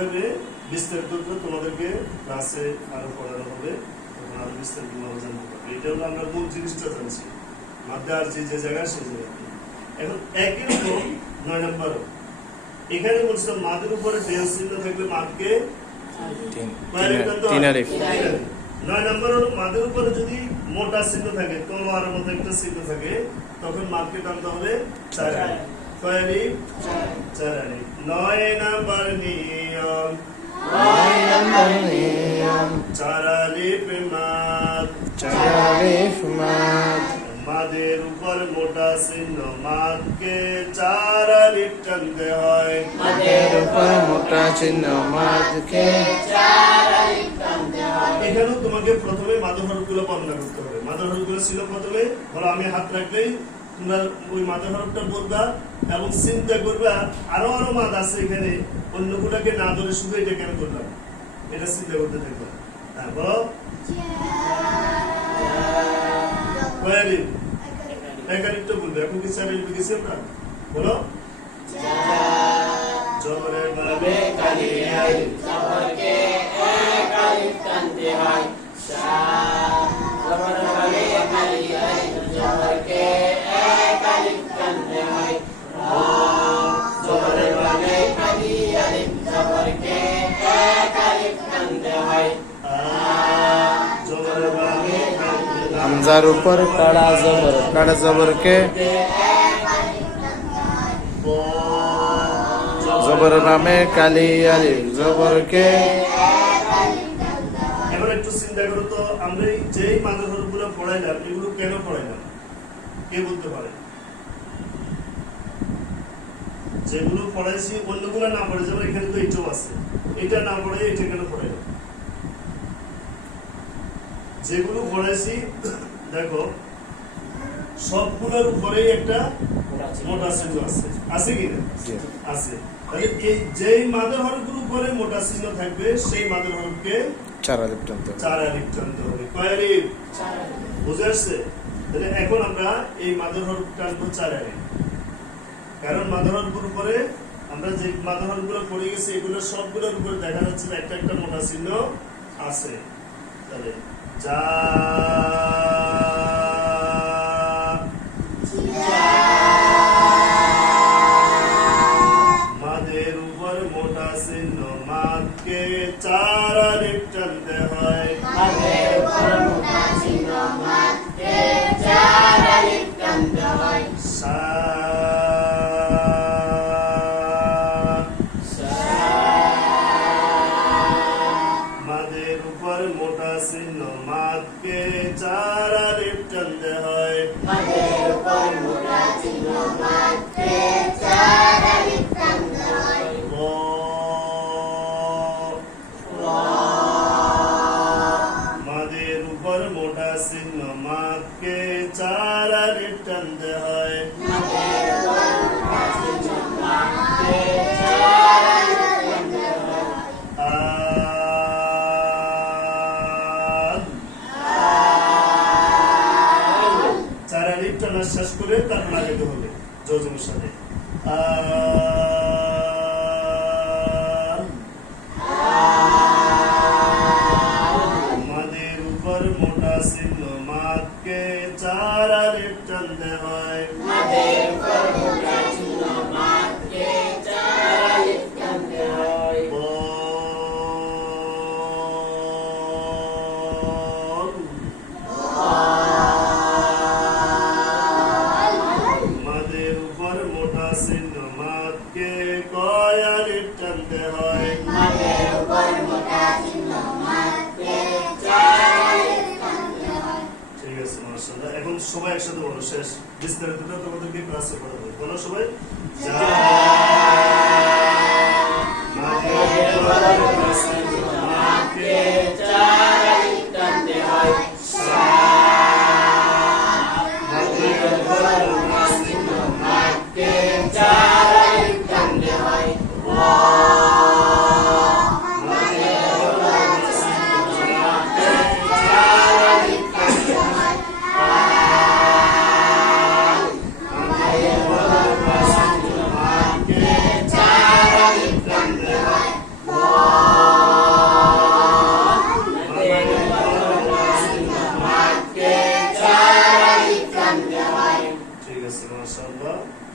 এইভাবে বিস্তারিত তোমাদেরকে ক্লাসে আরো পড়ানো হবে, তখন আরো বিস্তারিত জানতে পারবে। এটা হলো আমরা মূল জিনিসটা জানছি, মাধ্যে আর যে জায়গায় সে জায়গায়। এখন একই রকম 9 নম্বর, এখানে বলছিলাম মাদের উপরে ডেল চিহ্ন থাকলে মাদকে 3 আলিফ। 9 নম্বর হলো মাদের উপরে যদি মোটা চিহ্ন থাকে, তলোয়ারের মতো একটা চিহ্ন থাকে, তখন মাদকে টানতে হবে 4 আলিফ। কয় আলিফ? 4 আলিফ। 9 নম্বর নিয়ম, 4 আলিফ মাদ, 4 আলিফ মাদ। মাদের উপর মোটা চিহ্ন মাদকে 4 আলিফ টানতে হয়। মাদের উপর মোটা চিহ্ন মাদকে 4 আলিফ টানতে হয়। এখানেও তোমাকে প্রথমে মাদের হরফগুলো বর্ণনা করতে হবে। মাদের হরফগুলো ছিল প্রথমে, ধরো আমি হাত রাখলেই তোমরা ওই মাদের হরফটা বলবা এবং চিন্তা করবা আরো মাদ আছে এখানে, অন্যগুলোকে না ধরে শুধু এটা কেন করলাম, এটা চিন্তা করতে থাকবা। হ্যাঁ বলো, এক আলিফটা বলবে। এখন কি 4 আলিফ গেছি আমরা? বলো, জবরের বামে কালি আলিফ, জবরকে এক আলিফ টানতে হয়। জবরের বামে কালি আলিফ, জবরকে এক আলিফ টানতে হয়। জবরের বামে কালি আলিফ, জবরকে এক আলিফ টানতে হয়। জবরের বামে হামজার উপর কাড়া জবর, কাড়া জবরকে জবর নামে কালি আলিফ, জবরকে। এখন একটু চিন্তা করো তো, আমরা যেই মাদের হরফগুলো পড়াইলাম এগুলো কেন পড়াইলাম, কে বলতে পারে? যেগুলো পড়াইছি অন্যগুলো না পড়ে, যেমন এখানে তো এটাও আছে, এটা না পড়ে এটা কেন পড়াইলাম? যেগুলো পড়াইছি দেখো সবগুলোর উপরেই একটা মোটা চিহ্ন আছে, আছে কি না? আছে। তাহলে এই যেই মাদের হরফগুলোর উপরে মোটা চিহ্ন থাকবে সেই মাদের হরফকে 4 আলিফ টানতে হবে। 4 আলিফ টানতে হবে। কয় আলিফ? 4 আলিফ। বুঝে আসছে? তাহলে এখন আমরা এই মাদের হরফ টানবো 4 আলিফ, কারণ মাদের হরফের উপরে আমরা যে মাদের হরফগুলো পড়ে গেছি এগুলো সবগুলোর উপরে দেখা যাচ্ছে যে একটা একটা মোটা চিহ্ন আছে। তাহলে যা মাদের উপর মোটা চিহ্ন মাদকে 4 আলিফ টানতে হয়। মাদের উপর মোটা চিহ্ন মাদকে 4 আলিফ টানতে হয়। মাদের উপর মোটা চিহ্ন মাদকে 4 আলিফ টানতে হয়। মাদের উপর মোটা চিহ্ন মাদকে 4 আলিফ টানতে হয়। মাদের উপর মোটা চিহ্ন মাদকে 4 আলিফ টানতে হয়। মাদের উপর মোটা চিহ্ন মাদকে 4 আলিফ টানতে হয়। চার আলিফ টানা শেষ করে তারপর আগাতে হবে জজমের সাথে। মাদের উপর মোটা চিহ্ন মাদকে 4 আলিফ টানতে হয়। মাদের উপর মোটা চিহ্ন মাদকে 4 আলিফ টানতে হয়। মাদের উপর মোটা চিহ্ন মাদকে কয় আলিফ টানতে হয়। মাদের উপর মোটা চিহ্ন মাদকে 4 আলিফ টানতে হয়। ঠিক আছে, মাশাআল্লাহ। এখন সবাই একসাথে বলো, শেষ বিস্তারিতটা তোমাদেরকে ক্লাসে পড়াবো। বলো সবাই, যা মাদের উপর মোটা চিহ্ন মাদকে 4 আলিফ টানতে হয়। মাদের উপর মোটা চিহ্ন মাদকে 4 আলিফ টানতে হয়। মাদের উপর মোটা চিহ্ন মাদকে মাশাআল্লাহ